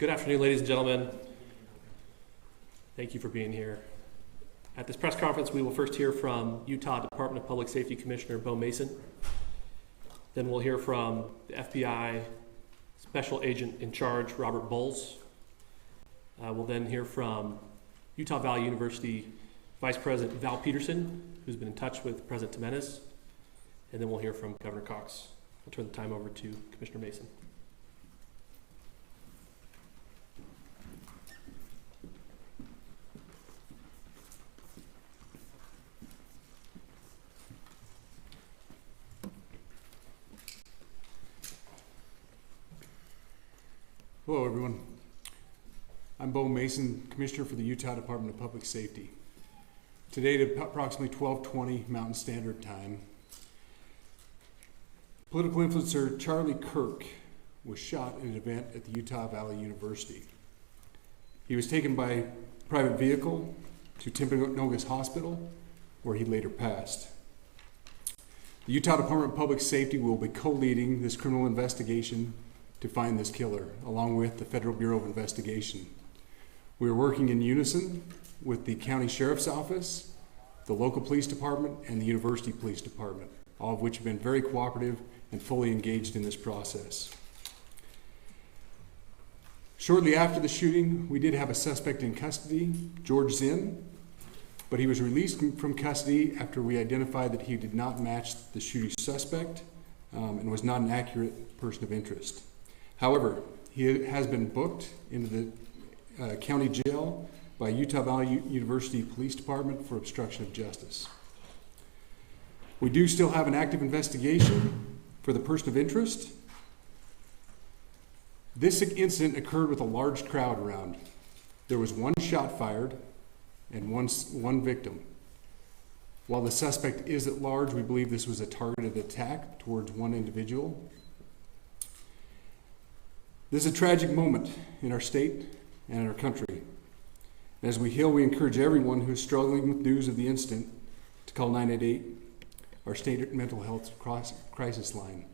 Good afternoon, ladies and gentlemen. Thank you for being here. At this press conference, we will first hear from Utah Department of Public Safety Commissioner Bo Mason. Then we'll hear from the FBI Special Agent in Charge, Robert Bowles. We'll then hear from Utah Valley University Vice President Val Peterson, who's been in touch with President Jimenez. And then we'll hear from Governor Cox. I'll turn the time over to Commissioner Mason. Hello, everyone. I'm Bo Mason, Commissioner for the Utah Department of Public Safety. Today at approximately 12:20 Mountain Standard Time, political influencer Charlie Kirk was shot at an event at the Utah Valley University. He was taken by private vehicle to Timpanogos Hospital, where he later passed. The Utah Department of Public Safety will be co-leading this criminal investigation to find this killer, along with the Federal Bureau of Investigation. We are working in unison with the County Sheriff's Office, the local police department, and the University Police Department, all of which have been very cooperative and fully engaged in this process. Shortly after the shooting, we did have a suspect in custody, George Zinn, but he was released from custody after we identified that he did not match the shooting suspect and was not an accurate person of interest. However, he has been booked into the county jail by Utah Valley University Police Department for obstruction of justice. We do still have an active investigation for the person of interest. This incident occurred with a large crowd around. There was one shot fired and one victim. While the suspect is at large, we believe this was a targeted attack towards one individual. This is a tragic moment in our state and in our country. As we heal, we encourage everyone who is struggling with news of the incident to call 988, our state mental health crisis line.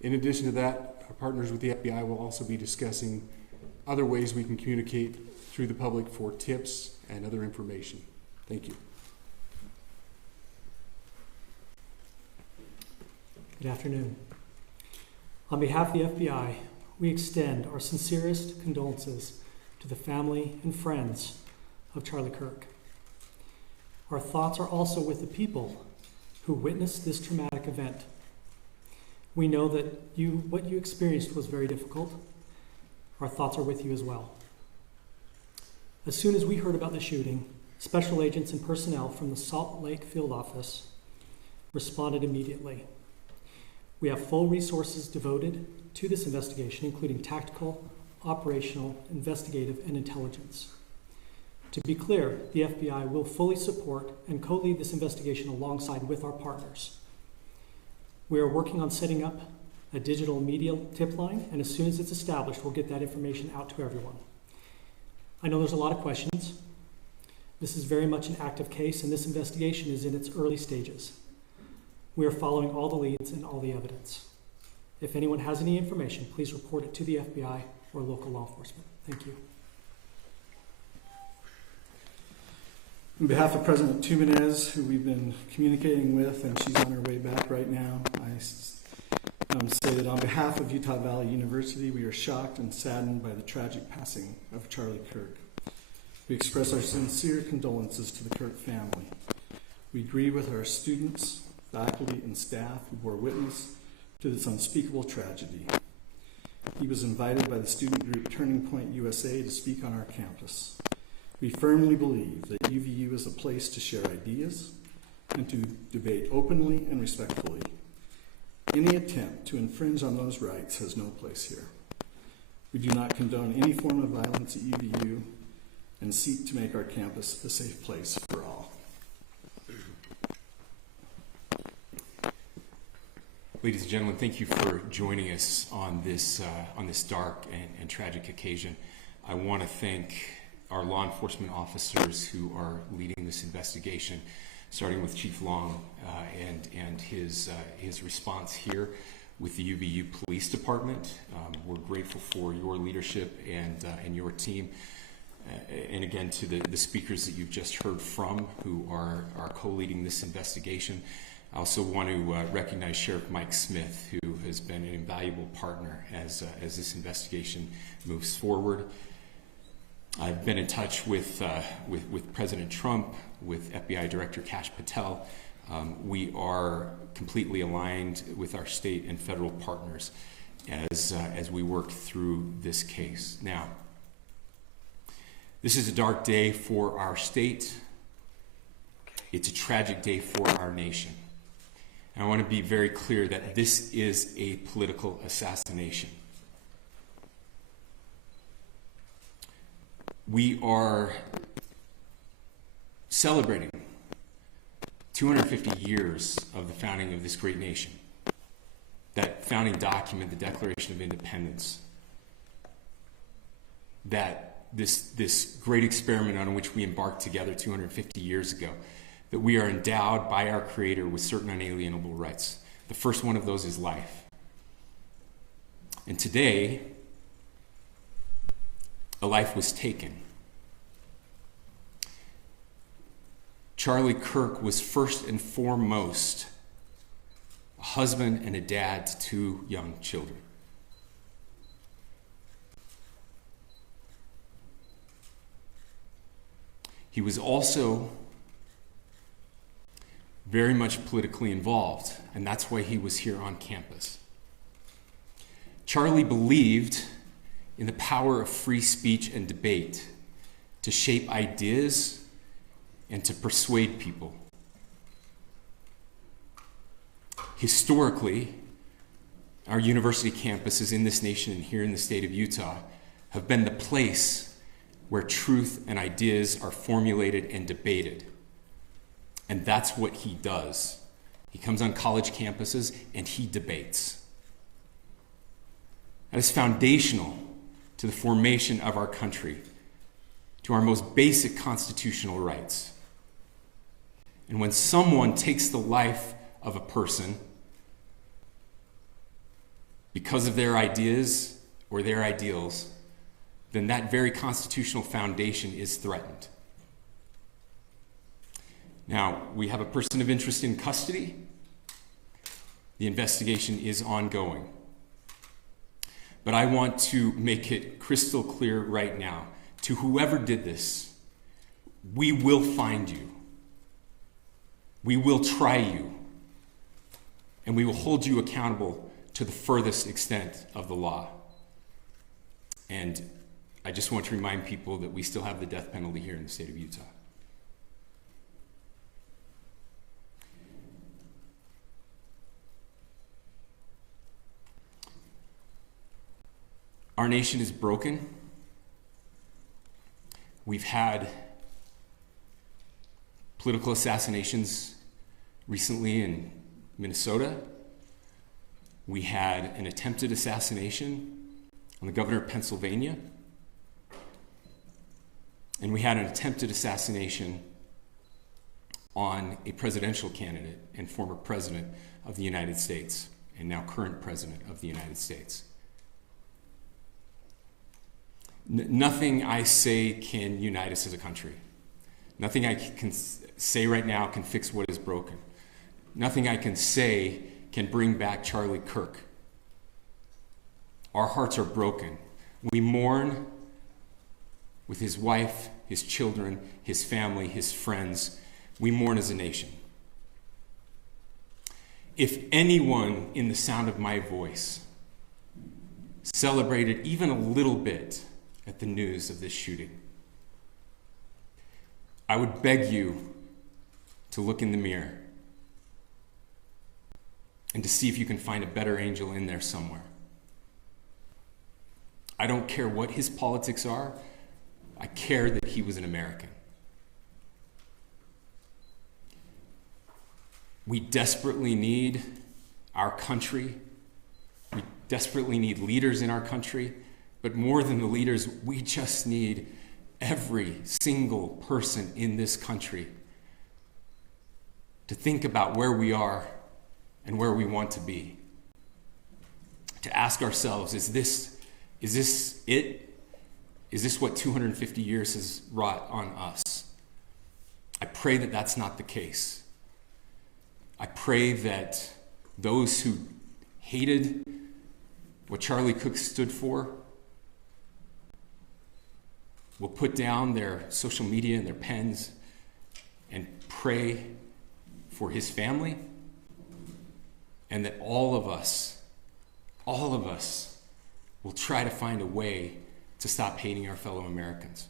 In addition to that, our partners with the FBI will also be discussing other ways we can communicate through the public for tips and other information. Thank you. Good afternoon. On behalf of the FBI, we extend our sincerest condolences to the family and friends of Charlie Kirk. Our thoughts are also with the people who witnessed this traumatic event. We know that what you experienced was very difficult. Our thoughts are with you as well. As soon as we heard about the shooting, special agents and personnel from the Salt Lake Field Office responded immediately. We have full resources devoted to this investigation, including tactical, operational, investigative, and intelligence. To be clear, the FBI will fully support and co-lead this investigation alongside with our partners. We are working on setting up a digital media tip line, and as soon as it's established, we'll get that information out to everyone. I know there's a lot of questions. This is very much an active case, and this investigation is in its early stages. We are following all the leads and all the evidence. If anyone has any information, please report it to the FBI or local law enforcement. Thank you. On behalf of President Jimenez, who we've been communicating with, and she's on her way back right now, I say that on behalf of Utah Valley University, we are shocked and saddened by the tragic passing of Charlie Kirk. We express our sincere condolences to the Kirk family. We grieve with our students, faculty, and staff who bore witness to this unspeakable tragedy. He was invited by the student group Turning Point USA to speak on our campus. We firmly believe that UVU is a place to share ideas and to debate openly and respectfully. Any attempt to infringe on those rights has no place here. We do not condone any form of violence at UVU and seek to make our campus a safe place for all. Ladies and gentlemen, thank you for joining us on this dark and tragic occasion. I want to thank our law enforcement officers who are leading this investigation, starting with Chief Long and his response here. with the UVU Police Department. We're grateful for your leadership and your team. And again, to the speakers that you've just heard from who are co-leading this investigation. I also want to recognize Sheriff Mike Smith, who has been an invaluable partner as this investigation moves forward. I've been in touch with President Trump, with FBI Director Kash Patel. We are completely aligned with our state and federal partners as we work through this case. Now, this is a dark day for our state. It's a tragic day for our nation. And I want to be very clear that this is a political assassination. We are celebrating 250 years of the founding of this great nation. That founding document, the Declaration of Independence, that this great experiment on which we embarked together 250 years ago, that we are endowed by our Creator with certain unalienable rights. The first one of those is life. And today, a life was taken. Charlie Kirk was first and foremost a husband and a dad to two young children. He was also very much politically involved, and that's why he was here on campus. Charlie believed in the power of free speech and debate to shape ideas and to persuade people. Historically, our university campuses in this nation and here in the state of Utah have been the place where truth and ideas are formulated and debated. And that's what he does. He comes on college campuses and he debates. That is foundational to the formation of our country, to our most basic constitutional rights. And when someone takes the life of a person because of their ideas or their ideals, then that very constitutional foundation is threatened. Now, we have a person of interest in custody. The investigation is ongoing. But I want to make it crystal clear right now, to whoever did this, we will find you. We will try you. And we will hold you accountable to the furthest extent of the law. And I just want to remind people that we still have the death penalty here in the state of Utah. Our nation is broken. We've had political assassinations recently in Minnesota. We had an attempted assassination on the governor of Pennsylvania. And we had an attempted assassination on a presidential candidate and former president of the United States, and now current president of the United States. Nothing I say can unite us as a country. Nothing I can say right now can fix what is broken. Nothing I can say can bring back Charlie Kirk. Our hearts are broken. We mourn with his wife, his children, his family, his friends. We mourn as a nation. If anyone in the sound of my voice celebrated even a little bit at the news of this shooting, I would beg you to look in the mirror and to see if you can find a better angel in there somewhere. I don't care what his politics are. I care that he was an American. We desperately need our country. We desperately need leaders in our country. But more than the leaders, we just need every single person in this country to think about where we are and where we want to be. to ask ourselves, is this it? Is this what 250 years has wrought on us? I pray that that's not the case. I pray that those who hated what Charlie Kirk stood for will put down their social media and their pens and pray for his family, and that all of us will try to find a way to stop hating our fellow Americans.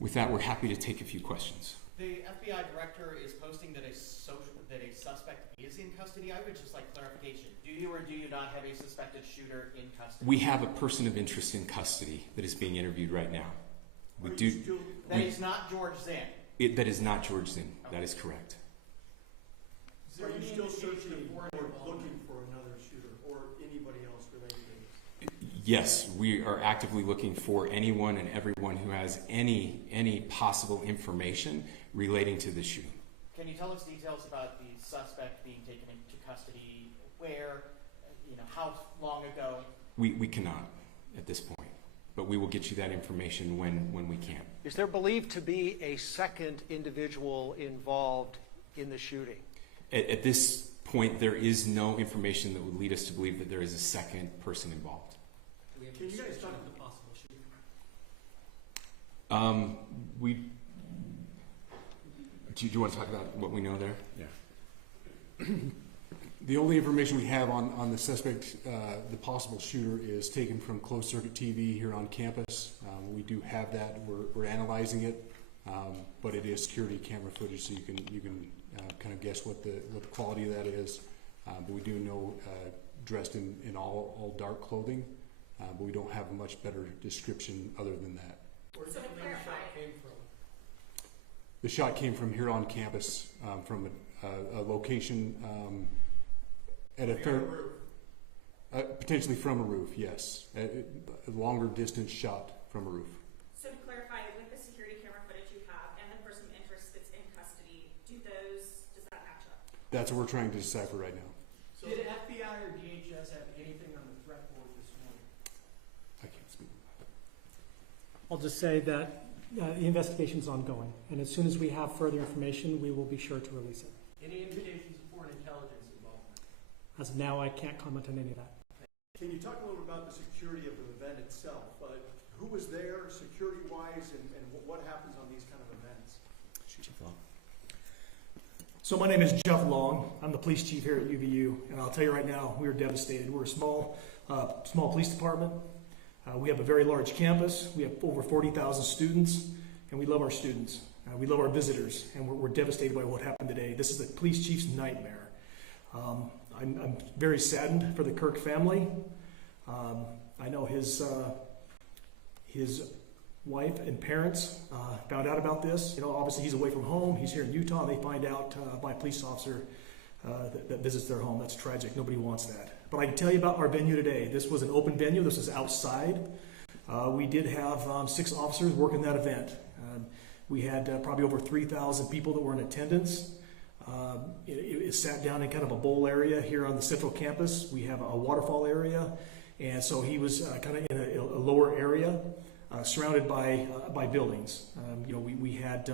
With that, we're happy to take a few questions. The FBI director is posting that a suspect is in custody. I would just like clarification. Do you or do you not have a suspected shooter in custody? We have a person of interest in custody that is being interviewed right now. That is not George Zinn. That is not George Zinn. That is correct. Are you still searching or looking for another shooter or anybody else related to this? Yes, we are actively looking for anyone and everyone who has any possible information relating to this shooting. Can you tell us details about the suspect being taken into custody? Where? How long ago? We cannot at this point, but we will get you that information when we can. Is there believed to be a second individual involved in the shooting? At this point, there is no information that would lead us to believe that there is a second person involved. Can you guys talk about the possible shooting? Do you want to talk about what we know there? Yeah. The only information we have on the suspect, the possible shooter, is taken from closed circuit TV here on campus. We do have that. We're analyzing it, but it is security camera footage, so you can kind of guess what the quality of that is. But we do know dressed in all dark clothing, but we don't have a much better description other than that. Where do you think the shot came from? The shot came from here on campus, from a location at a fair, potentially from a roof. Yes, a longer distance shot from a roof. So to clarify, with the security camera footage you have and the person of interest that's in custody, does that match up? That's what we're trying to decipher right now. So did FBI or DHS have anything on the threat board this morning? I can't speak. I'll just say that the investigation is ongoing, and as soon as we have further information, we will be sure to release it. Any indications of foreign intelligence involvement? As of now, I can't comment on any of that. Can you talk a little about the security of the event itself? Who was there security-wise, and what happens on these kind of events? So my name is Jeff Long. I'm the police chief here at UVU, and I'll tell you right now, we are devastated. We're a small police department. We have a very large campus. We have over 40,000 students, and we love our students. We love our visitors, and we're devastated by what happened today. This is the police chief's nightmare. I'm very saddened for the Kirk family. I know his wife and parents found out about this. Obviously he's away from home. He's here in Utah. They find out by a police officer that visits their home. That's tragic. Nobody wants that. But I can tell you about our venue today. This was an open venue. This is outside. We did have 6 officers working that event. We had probably over 3,000 people that were in attendance. It sat down in kind of a bowl area here on the central campus. We have a waterfall area. And so he was kind of in a lower area, surrounded by buildings. We had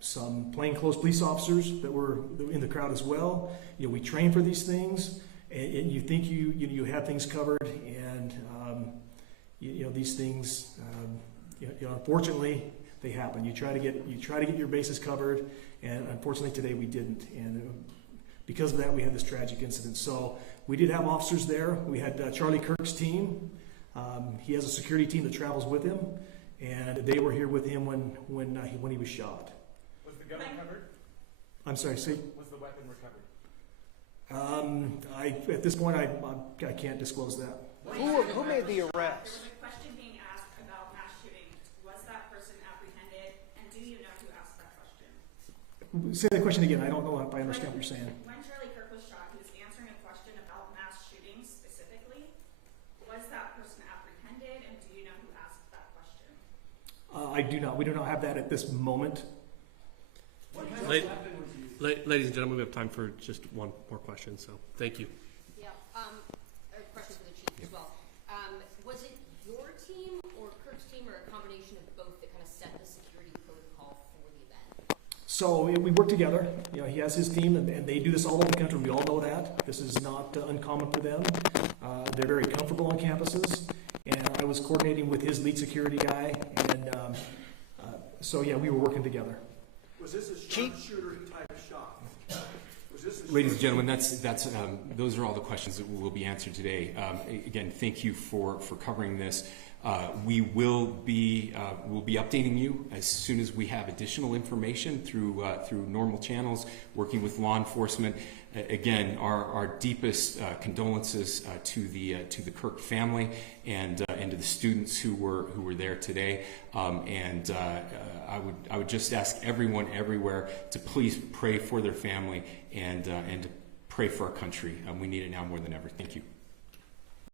some plainclothes police officers that were in the crowd as well. We train for these things, and you think you have things covered, and these things, unfortunately, they happen. You try to get your bases covered, and unfortunately today we didn't. And because of that, we had this tragic incident. So we did have officers there. We had Charlie Kirk's team. He has a security team that travels with him, and they were here with him when he was shot. Was the gun recovered? I'm sorry, see? Was the weapon recovered? At this point, I can't disclose that. Who made the arrest? There was a question being asked about mass shooting. Was that person apprehended, and do you know who asked that question? Say the question again. I don't know if I understand what you're saying. When Charlie Kirk was shot, he was answering a question about mass shootings specifically. Was that person apprehended, and do you know who asked that question? I do not. We do not have that at this moment. Ladies and gentlemen, we have time for just one more question, so thank you. Yep. we work together. You know, he has his team, and they do this all over the country. We all know that. This is not uncommon for them. They're very comfortable on campuses, and I was coordinating with his lead security guy, and so yeah, we were working together. Was this a sharpshooter type shot? Was this a Ladies and gentlemen, those are all the questions that will be answered today. Again, thank you for covering this. We will be updating you as soon as we have additional information through normal channels, working with law enforcement. Again, our deepest condolences to the Kirk family and to the students who were there today. I would just ask everyone everywhere to please pray for their family and to pray for our country. We need it now more than ever. Thank you.